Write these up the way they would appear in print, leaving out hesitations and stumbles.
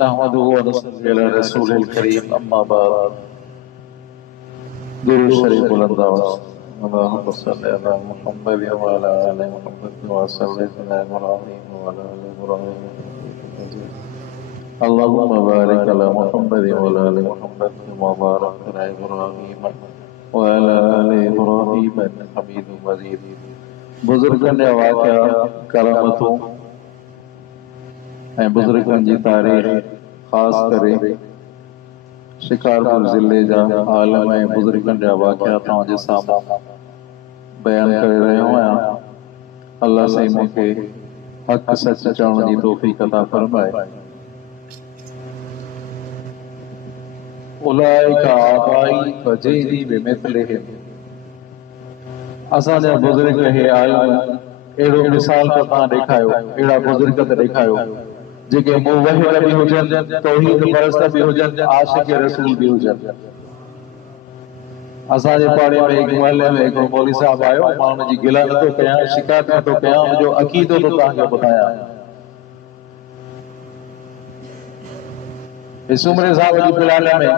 नहमदुहु व नसल्ली अला रसूलिल करीम अम्मा बाद दुरूद शरीफ बुलंद आवाज़ अल्लाहुम्मा सल्ली अला मुहम्मद व अला आलि मुहम्मद व सल्ली अला इब्राहीम व अला आलि इब्राहीम अल्लाहुम्मा बारिक अला मुहम्मद व अला आलि मुहम्मद व बारिक अला इब्राहीम व अला आलि इब्राहीम हमीदुम मजीद। बुजुर्गन ने वाक़या करामतों ऐं बुजुर्गन जी तारीख़ ख़ास करे शिकारपुर ज़िले जा आलम ऐं बुजुर्गन जा वाक़या तव्हांजे साम्हूं बयान करे रहियो आहियां। अल्लाह साईं मूंखे हक़ सच चवण जी तौफ़ीक़ अता फ़रमाए। उलाइका आबाई फजीली बिमिथलिहिम, असांजा बुजुर्ग हे आलम अहिड़ो मिसाल त तव्हां ॾेखारियो, अहिड़ा बुजुर्ग त ॾेखारियो जेके मुवहिद भी हुजन, तौहीद परस्त भी हुजन, आशिक रसूल भी हुजन। असांजे पाड़े में एक मोहल्ले में एक मौलवी साहब आयो, मां उनजी गिला नथो कयां, शिकायत नथो कयां, उनजो अक़ीदो तो तव्हांखे ॿुधायां। इस उमरे साहब जी पिलाले में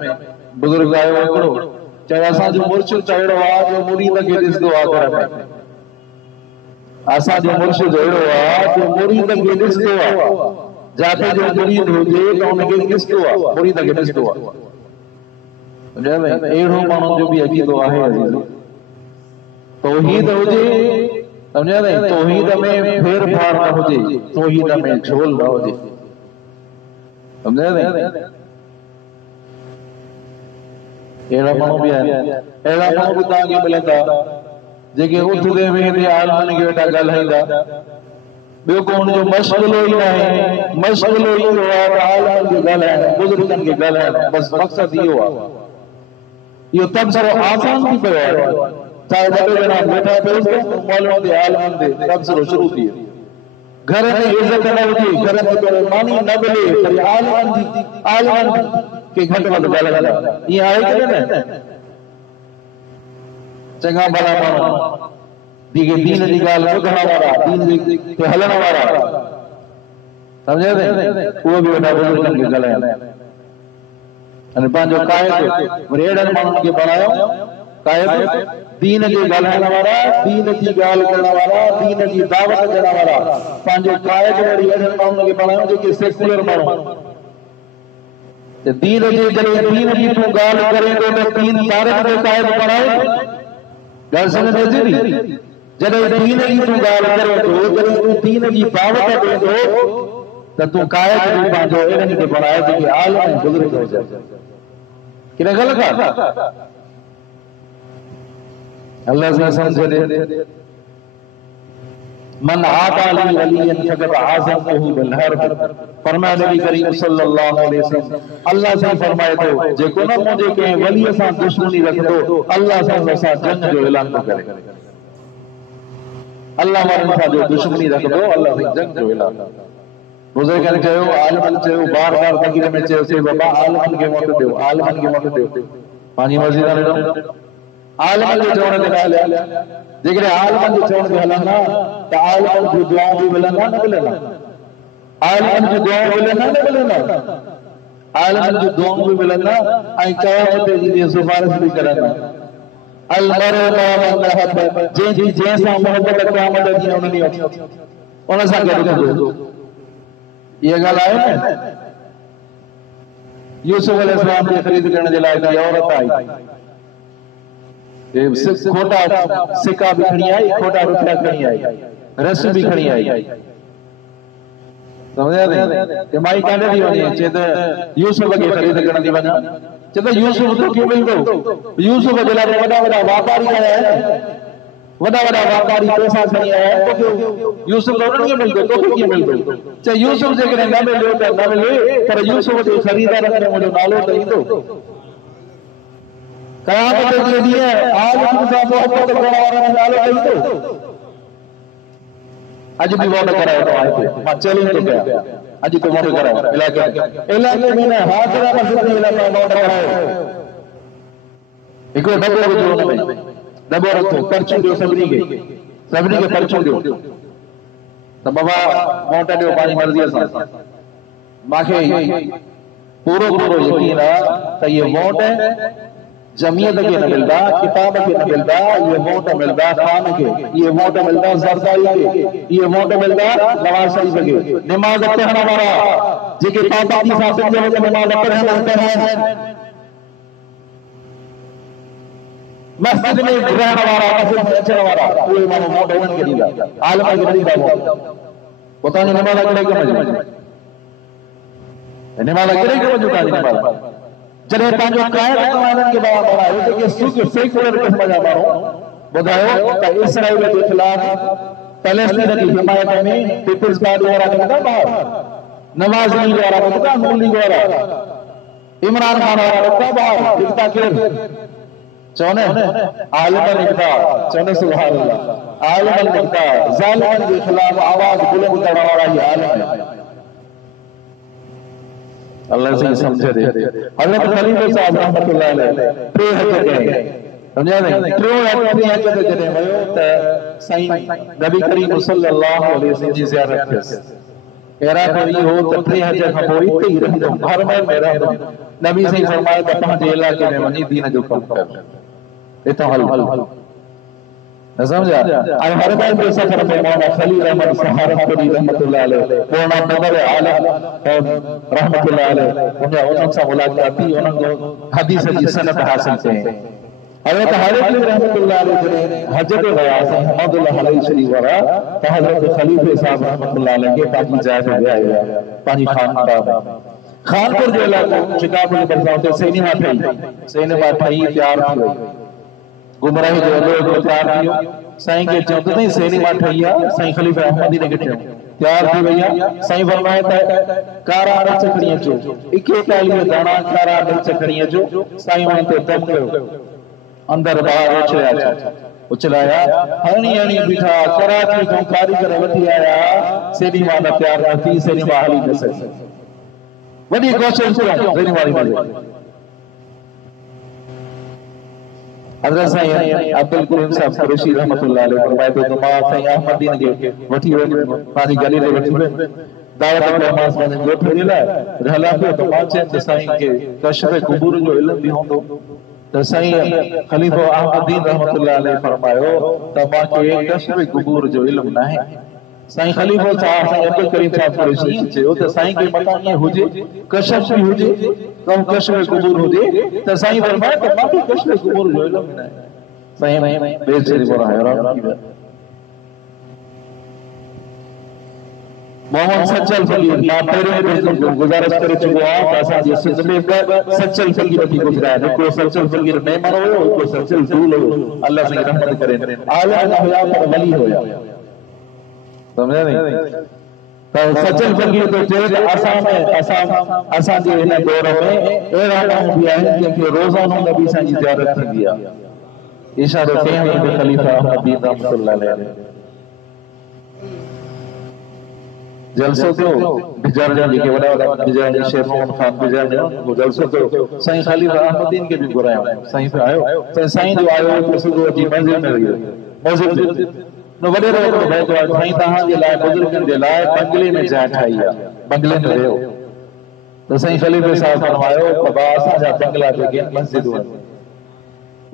बुजुर्ग आयो हिकिड़ो, चयो असांजो मुर्शिद त अहिड़ो आहे जो मुरीद खे ॾिसंदो आहे घर में। असांजो मुर्शिद अहिड़ो आहे जो मुरीद खे ॾिसंदो आहे, जाते जो मुरीद हुजे त उनखे ॾिसंदो आहे, मुरीद खे ॾिसंदो आहे। अहिड़ो माण्हुनि जो बि अक़ीदो आहे अज़ीज़। तौहीद हुजे, सम्झो न, तौहीद में फेर फार न हुजे, तौहीद में झोल न हुजे, सम्झो न। अहिड़ा माण्हू बि आहिनि, अहिड़ा माण्हू बि तव्हांखे मिलंदा जेके उथंदे वेहंदे आलमनि खे वेठा ॻाल्हाईंदा। ॿियो को हुनजो मशग़िलो ई नाहे, मशग़िलो इहो आहे त आलमनि खे ॻाल्हाइण, बुज़ुर्गनि खे ॻाल्हाइण, बसि मक़सदु इहो आहे। इहो तबसरो आसान थी पियो आहे, चाहे वॾे ॼणा वेठा पियो मौलवनि ते आलमनि ते तबसरो शुरू थी वियो। घर में इज़त न हुजे, घर में मानी न मिले, पर आलमनि के घटि वधि ॻाल्हाईंदा, ईअं आहे की न? चङा भला माण्हू जेके दीन जी ॻाल्हि ॿुधण वारा, दीन ते हलण वारा, सम्झो न, उहे बि वेठा बुज़ुर्गनि खे ॻाल्हाइनि। अने पंहिंजो क़ाइद वरी अहिड़नि माण्हुनि खे बणायो, क़ाइद दीन जे ॻाल्हाइण वारा, दीन जी ॻाल्हि करण वारा, दीन जी दावत ॾियण वारा। पंहिंजो क़ाइद वरी अहिड़नि माण्हुनि खे बणायो जेके सेकुलर माण्हू, दीन जी जॾहिं दीन जी तूं ॻाल्हि करे थो त दीन तारीख़ जो क़ाइद बणाए, ॻाल्हि सम्झ में अचे थी? जॾहिं दीन जी तूं ॻाल्हि करे थो, जॾहिं तूं दीन जी दावत ॾे थो, त तूं क़ाइद बि पंहिंजो अहिड़नि खे बणाए जेके आलम ऐं बुज़ुर्ग हुजनि। किन ग़लति आहे? अल्लाह सां सम्झ ॾे। मन आता ली वलियन फक़द आज़मतहु बिल हर्ब, फरमाया नबी करीम सल्लल्लाहु अलैहि वसल्लम, अल्लाह सां फरमाए थो जेको न मुंहिंजे कंहिं वलीअ सां दुश्मनी रखंदो, अल्लाह सां जंग जो ऐलान थो करे। अल्लाह माण्हुनि सां जो दुश्मनी रखंदो, अल्लाह सां जंग जो ऐलान। बुज़ुर्गनि चयो, आलमनि चयो, बार बार तक़रीर में चयो से बाबा आलमनि खे वोट ॾियो, आलमनि खे वोट ॾियो। पंहिंजी मर्ज़ी सां ॾिनो, आलमनि जे चवण ते न हलिया। जेकॾहिं आलमनि जे चवण ते हलंदा त आलमनि जूं दुआऊं बि मिलंदा न मिलंदा? आलमनि जूं दुआऊं मिलंदा न मिलंदा? आलमनि जूं दुआऊं बि मिलंदा ऐं क़यामत जे ॾींहुं सिफारिश बि करंदा। अलमरउ मा मन हब, जंहिंसां मोहबत क़यामत जे ॾींहुं उन ॾींहुं उन सां गॾु कंदो। इहा ॻाल्हि आहे न? यूसुफ अलैहिस्सलाम खे ख़रीद करण जे लाइ हिकु औरत आई, खोटा सिक्का भी खड़ी आई, खोटा रुपया खड़ी आई, रस भी खड़ी आई। समझा नहीं? माई काॾे थी वञे, चए त यूसुफ खे ख़रीद करण थी वञा। चए त यूसुफ तोखे मिलंदो, यूसुफ जे लाइ वॾा वॾा वापारी आया आहिनि, वॾा वॾा वापारी पैसा खणी आया आहिनि, तोखे यूसुफ उन्हनि खे मिलंदो, तोखे कीअं मिलंदो? चए यूसुफ जेकॾहिं न मिलियो त न मिले, पर यूसुफ जे ख़रीदारनि में मुंहिंजो नालो त ईंदो। क़यामत जे ॾींहुं आलमनि सां मोहबत करण वारनि जो नालो ईंदो। अॼु बि वोट करायो तव्हां, मां चैलेंज थो कयां, अॼु तो वोट करायो इलाइक़े में न, हाज़िर मस्जिद इलाइक़े में वोट करायो। हिकिड़ो दॿो विझो हुन में, दॿो रखो, पर्चियूं ॾियो सभिनी खे पर्चियूं ॾियो त बाबा वोट ॾियो पंहिंजी मर्ज़ीअ सां। माखे पूरो पूरो यकीन है त ये वोट जमीयत के न मिलदा, किताब के न मिलदा, ये वोट मिलदा खान के, ये वोट मिलदा जरदारी के, ये वोट मिलदा नवाज शरीफ के। नमाज पढ़ने वाला जेके पाबंदी सां सिंध में नमाज पढ़ण है, मस्जिद में रहने वाला, मस्जिद में अचण वाला, कोई मानो वोट उन्हनि खे ॾींदा, आलम खे न ॾींदा वोट। पता नहीं नमाज करे के मजे नमाज करे के मजे ताजी नमाज जने पांजो कायद कमानन के बाद बनायो जेके सुख सेकुलर क़िस्म जा माण्हू ॿुधायो त इसराइल के खिलाफ पैलेस्टीन की हिमायत में पीपल्स पार्टी वारा निकता बाहर, नवाज लीग वारा निकता, नून लीग वारा, इमरान खान वारा निकता बाहर, निकता केर चौने आलिम निकता, चौने सुभान अल्लाह, आलिम निकता, जालिमन के खिलाफ आवाज बुलंद करने वाला ये आलिम है। अल्लाह से समझे दे। हजरत खलीफा साहब रहमतुल्लाह अलैह टे हज कए, समझा नहीं टे हज ते जने वयो त साईं नबी करीम सल्लल्लाहु अलैहि वसल्लम जी ज़ियारत थियस। एरा करी हो त टे हज खां पोइ इते ही रहंदो, घर में रहंदो। नबी साईं फरमाया त पंहिंजे इलाके में वञी दीन जो कम कर, इतो हल न समझा। आई हर बार के सफर में मौलाना खलील अहमद सहारनपुरी रहमतुल्लाह अलैह, पूर्ण नगर आलम रहमतुल्लाह अलैह, उन्हनि सां मुलाकात थी, उन्हनि को हदीस जी सनद हासिल कई। हज़रत हारिस रहमतुल्लाह अलैह जॾहिं हज ते विया अहमदुल्लाह अलैहि शरीफ वारा, त हज़रत खलीफे साहब रहमतुल्लाह अलैह के पंहिंजी जाइ ते विया, पंहिंजी खानकाह खानपुर जो इलाक़ो शिकागो जे भरिसां उते सिनेमा ठही तयार थी वई, गुमराही जो लोग तैयार थियो। साईं के चौथ ताईं सिनेमा ठही आहे, साईं खलीफा अहमदी ने किथे तैयार थी वई आहे। साईं फरमाए त कारा मिर्च खणी अचो, 41 दाणा कारा मिर्च खणी अचो। साईं उन ते दम कयो, अंदर ॿाहिरि उछलाया, हणी हणी बीठा, कराची खां कारीगर वठी आया, सिनेमा न तैयार थी, सिनेमा हली न सघी। वॾी कोशिश कयो सिनेमा वारी हज़रत साईं अब्दुल करीम साहब कुरैशी रहमतुल्लाह अलैह फरमाए तो मां साईं अहमदीन के वठी वञ, पांजी गली ते वठी वञ, दावत पे मां साईं ॻोठ जे लाइ हला पियो। तो मां चयमि त साईं के कश्फ कुबूर जो इल्म भी हूंदो, त साईं खलीफा अहमदीन रहमतुल्लाह अलैह फरमायो त मां के कश्फ कुबूर जो इल्म न है। साईं खलीफा साहब साईं अब्दुल करीम साहब कुरैशी चयो त साईं के मथां ईअं हुजे, कश्फ भी हुजे, कम कश्फ कुबूर हुजे, त साईं फरमाए त मां के कश्फ कुबूर जो इल्म न है। साईं बेचैनी पर हैरान थी विया। मोहम्मद सचल फकीर मां पहिरियों गुज़ारिश करे चुको आहियां त असांजे सिंध में सचल फकीर थी गुज़राया, हिकिड़ो सचल फकीर मेमन हुयो, हिकिड़ो सचल फूल हुयो, अल्लाह साईं रहमत करे। आलिम हुया पर वली हुया, समझे नहीं। तो सचल फकीर तो चए असां जे हिन दौर में अहिड़ा माण्हू बि आहिनि जंहिंखे रोज़ानो नबी साईं जी ज़ियारत थींदी आहे। इशारो कयईं खलीफा अहमदीन रहमतुल्लाह अलैह। जलसो थियो बिजारजन जेके वॾा वॾा बिजारजन शेख मोहम्मद खान बिजारजन वो जलसो थियो। साईं खलीफा अहमदीन के भी घुरायो, साईं पे आयो, साईं जो आयो तो सुबुह जी मंज़िल में रहियो, मस्जिद न वडेरो बैठो आहे, साईं तहां जे लाइ बुजुर्गन जे लाइ बंगले में जाइ ठाही आहे, बंगले में रहियो। तो साईं खलीफे साहब फरमायो त बा असां जा बंगला जेके मस्जिद आहिनि,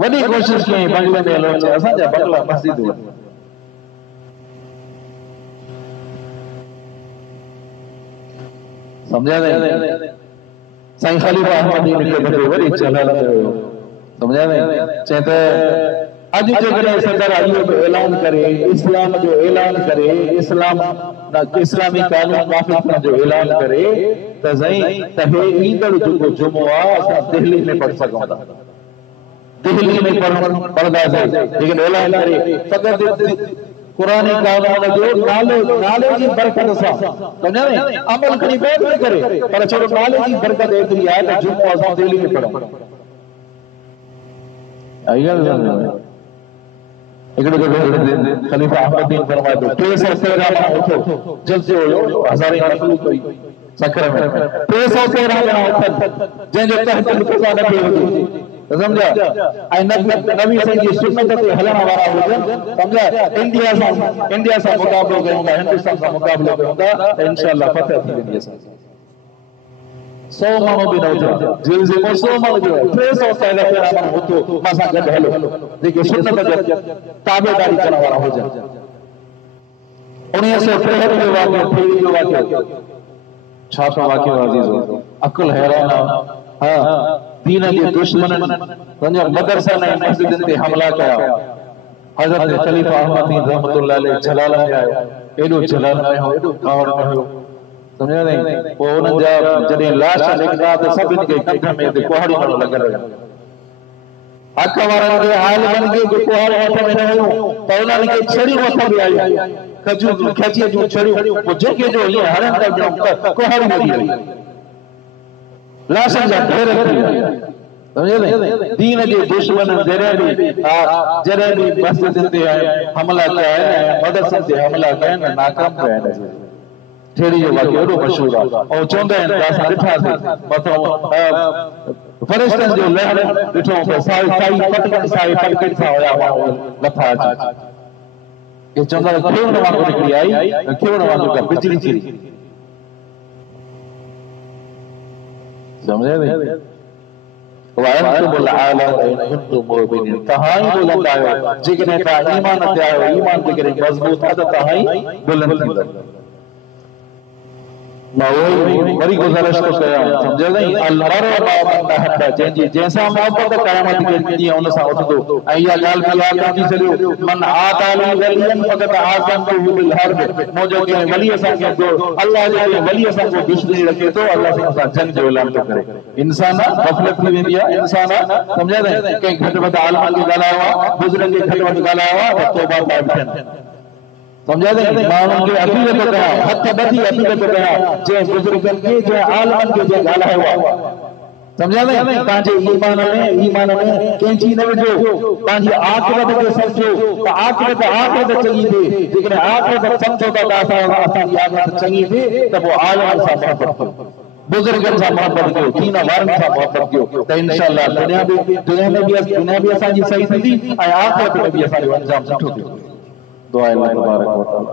वॾी कोशिश कई बंगले में हलो, असां जा बंगला मस्जिद आहिनि। समझा नहीं। साईं खलीफा अहमदीन के बड़े वरी चलल कयो, समझा नहीं। चए त अज जेकॾहिं सदर इहो ऐलान करे, इस्लाम जो ऐलान करे, इस्लामी कानून नाफ़िज़ करण जो ऐलान करे त साईं त हे ईंदड़ जेको जुमो आहे असां दिल्ली में पढ़ सघूं था, दिल्ली में पढ़ंदासीं, लेकिन ऐलान करे फ़क़ति कुरानी कानून जो नाले जी बरकत सां, समझा नहीं, अमल करी बैठ न करे, पर छो नाले जी बरकत एतिरी आहे त जुमो असां दिल्ली में पढ़ूं। आई ॻाल्हि खलीफा अहमदीन फरमाए तो 313 माण्हू उथो, जलसे हुयो, हज़ारे मखलूक हुई सखर में, 313 माण्हू उथनि, जंहिंजो तहत मुक़ा न पियो हुजे, समझा। ऐं नबी साईं जी सुन्नत ते हलण वारा हुजनि, समझा। इंडिया सां मुक़ाबिलो कयूं था, हिंदुस्तान सां मुक़ाबिलो कयूं था, इंशाअल्लाह फतह थी वेंदी असां। 100 माण्हू बि न हुजनि जेल जे 100 माण्हू जो 300 साल पहिरां माण्हू हुतो मां सां गॾु हलो जेके सुन्नत जा ताबेदारी करण वारा हुजनि 1963 जो वाक़ियो फेरी जो वाक़ियो छा पियो वाक़ियो अज़ीज़ो अकुल हैरान आहे हां दीन जे दुश्मननि पंहिंजा मदरसा ऐं मस्जिदनि ते हमला कया हज़रत खलीफ़ा अहमद रहमतुल्लाह अलैह जलाल में आयो एॾो जलाल में हो एॾो कावड़ में हो समझा नहीं वो उन्हनि जा जॾहिं लाश निकिता त सभिनि खे कंठ में ते कुहाड़ी वारो लॻल हुयो हक़ वारनि खे आलिमनि खे जो कुहाड़ हथ में न हुयूं त उन्हनि खे छड़ियूं हथ में आयूं खजूं खची जूं छड़ियूं पोइ जेके जो हीअं हणनि था ॼणो कुहाड़ी लॻी वई लाशनि जा ढेर थी विया समझे नहीं दीन जे दुश्मन जॾहिं बि मस्जिदनि ते हमला कया आहिनि मदरसनि ते हमला कया आहिनि नाकाम कया आहिनि ठेड़ी जो वाक़ियो एॾो मशहूर आहे ऐं चवंदा आहिनि त असां ॾिठासीं मथां फरिश्तनि जो लहर ॾिठो साई पटकनि सां हुया लथा अची ये चवंदा खेवण वांगुरु निकिरी आई खेवण वांगुरु बिजली चिरी समझे नहीं तहाई बुलंद आयो जेकॾहिं तव्हां ईमान ते आयो ईमान जेकॾहिं मज़बूत आहे त तहाई बुलंद थींदा मां वरी गुज़ारिश थो कयां सम्झो नहीं जंहिंसां मोहबत क़यामत खे ॾींहुं उन सां उथंदो ऐं इहा ॻाल्हि बि यादि रखी छॾियो मन आताली वलियन फ़क़त आज़मतहु बिल हर्ब मुंहिंजो कंहिं वलीअ सां कंहिं अल्लाह जे वलीअ सां को दुश्मनी रखे थो अल्लाह सां जंग जो ऐलान थो करे इंसान ग़फ़लत थी वेंदी आहे इंसान सम्झा नहीं कंहिं घटि वधि आलिमनि खे ॻाल्हायो आहे बुज़ुर्गनि खे घटि वधि ॻाल्हायो आहे त तौबा पाए वठनि समझा नहीं माण्हुनि खे अपील थो कयां हथ ॿधी अपील थो कयां जंहिं बुज़ुर्गनि खे जंहिं आलिमनि खे जंहिं ॻाल्हायो आहे समझा नहीं तव्हांजे ईमान में कैंची न विझो तव्हांजी आख़िरत खे सम्झो त आख़िरत चङी थिए जेकॾहिं आख़िरत सम्झो था त असांजी आख़िरत चङी थिए त पोइ आलिमनि सां मोहबत कयो बुज़ुर्गनि सां मोहबत कयो दीन वारनि सां मोहबत कयो त इंशाअल्लाह दुनिया बि असांजी सही थींदी ऐं आख़िरत में बि असांजो अंजाम सुठो थींदो दुआ अल्लाह तबारक व तआला